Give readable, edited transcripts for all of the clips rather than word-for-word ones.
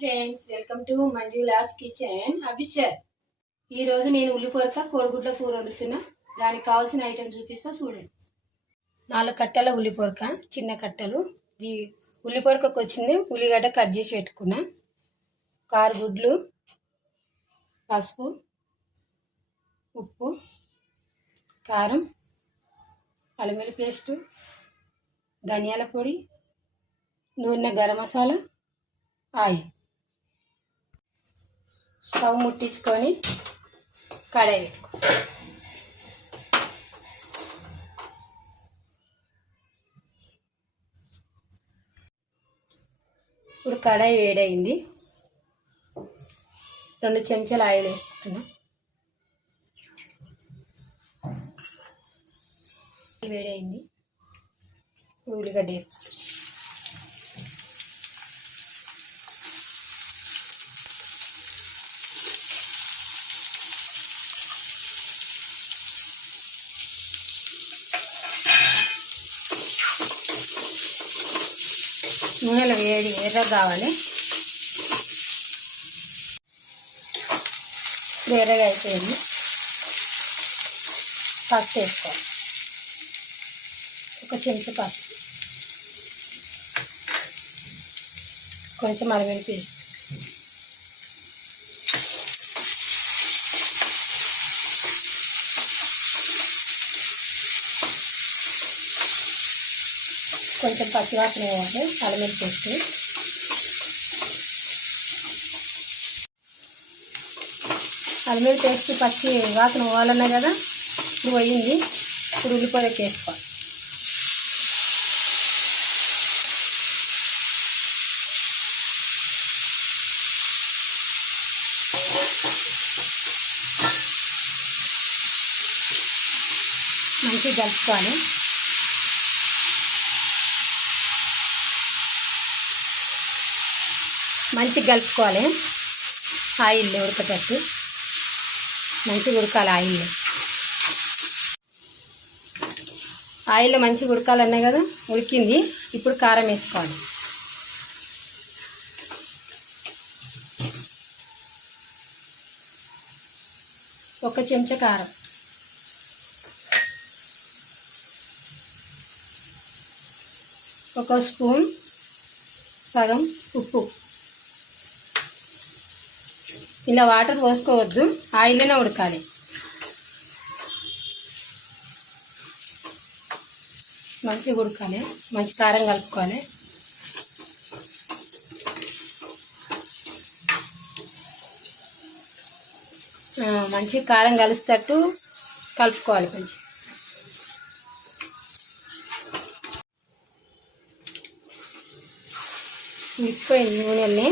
Friends, welcome to Manjula's kitchen official. ఈ రోజు నేను ఉల్లిపొరక కోడిగుడ్ల కూర వండుతున్నా. దానికి కావాల్సిన ఐటెం చూపిస్తా చూడండి. 4 కట్టల ఉల్లిపొరక, చిన్న కట్టలు. ఈ ఉల్లిపొరకకు వచ్చింది ఉల్లిగడ్డ కట్ చేసి పెట్టుకున్నా, 6 గుడ్లు, పసుపు, ఉప్పు, కారం, అల్లం వెల్లుల్లి పేస్టు, ధనియాల పొడి, నూనె, గరం మసాలా, ఆయిల్. స్టవ్ ముట్టించుకొని కడాయి పెట్టుకో. ఇప్పుడు కడాయి వేడైంది. 2 చెంచాల ఆయిల్ వేసుకుంటున్నా. వేడైంది. ఇప్పుడు ఉల్లిగడ్డ వేసుకుంటున్నా. నూనెలో ఎర్రగా కావాలి. ఎర్రగా అయిపోయింది. పసుపు వేసుకోవాలి, 1 చెంచా పసుపు, కొంచెం అల్లం వెల్లుల్లి పేస్ట్, కొంచెం పచ్చివాసన వేయాలి. అల్లం వెల్లుల్లి పేస్ట్, అల్లం వెల్లుల్లి పేస్ట్ పచ్చి వాసన పోవాలన్నా కదా, ఇప్పుడు పోయింది. ఇప్పుడు ఉల్లిపొరక వేసుకోవాలి. మంచిగా కలుపుకోవాలి. మంచిగా కలుపుకోవాలి. ఆయిల్ ఉడకటట్టు మంచిగా ఉడకాలి. ఆయిల్లో మంచిగా ఉడకాలన్నాయి కదా, ఉడికింది. ఇప్పుడు కారం వేసుకోవాలి. ఒక చెంచా కారం, 1 స్పూన్ సగం ఉప్పు. ఇలా వాటర్ పోసుకోవద్దు, ఆయిల్లోనే ఉడకాలి. మంచిగా ఉడకాలి. మంచి కారం కలుపుకోవాలి. మంచి కారం కలిసేటట్టు కలుపుకోవాలి. కొంచెం ఉడికిపోయింది నూనెల్ని.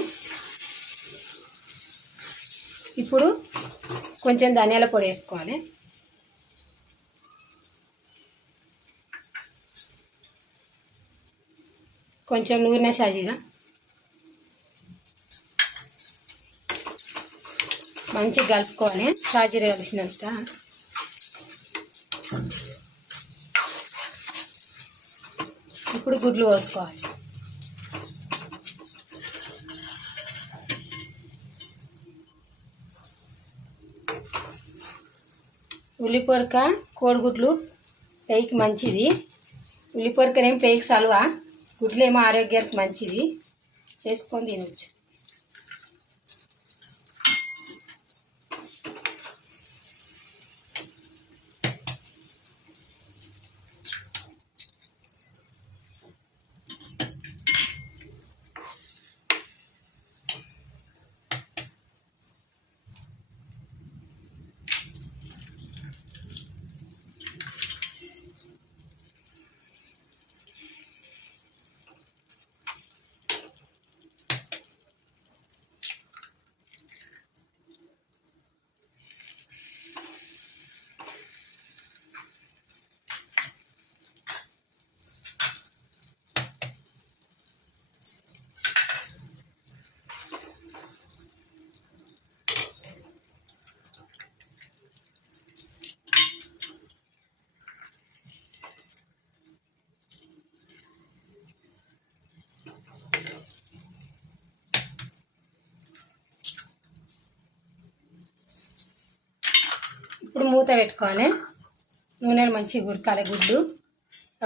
ఇప్పుడు కొంచెం ధనియాల పొడి వేసుకోవాలి. కొంచెం నూనె సాజీరా. మంచిగా కలుపుకోవాలి. సాజీరా కలిసినంత. ఇప్పుడు గుడ్లు పోసుకోవాలి. ఉల్లిపొరక కోడిగుడ్లు పేయికి మంచిది. ఉల్లిపొరకనేం పేయికి సలువ, గుడ్లు ఏమో ఆరోగ్యానికి మంచిది. చేసుకొని తినచ్చు. ఇప్పుడు మూత పెట్టుకోవాలి. నూనెలు మంచిగా ఉడకాలి. గుడ్లు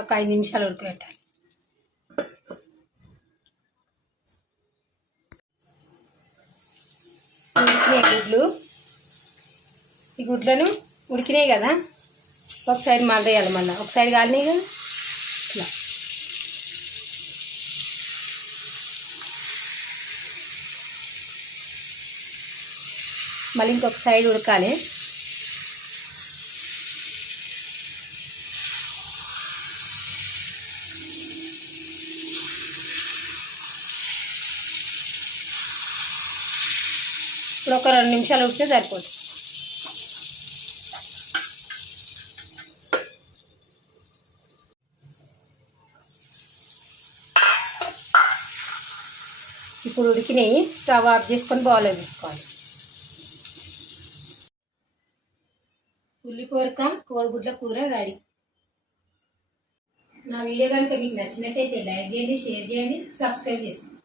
ఒక 5 నిమిషాలు ఉడకబెట్టాలి. ఉడికినాయి గుడ్లు. ఈ గుడ్లను ఉడికినాయి కదా, ఒక సైడ్ మళ్ళీ వేయాలి. మళ్ళీ ఒక సైడ్ కాలినాయి కదా, ఇట్లా మళ్ళీ ఇంకొక సైడ్ ఉడకాలి. ఇప్పుడు ఒక 2 నిమిషాలు ఉడికితే సరిపోతుంది. ఇప్పుడు ఉడికినాయి. స్టవ్ ఆఫ్ చేసుకొని బౌల్లో తీసుకోవాలి. ఉల్లిపొరక కోడిగుడ్ల కూర రెడీ. నా వీడియో కనుక మీకు నచ్చినట్టయితే లైక్ చేయండి, షేర్ చేయండి, సబ్స్క్రైబ్ చేసుకోండి.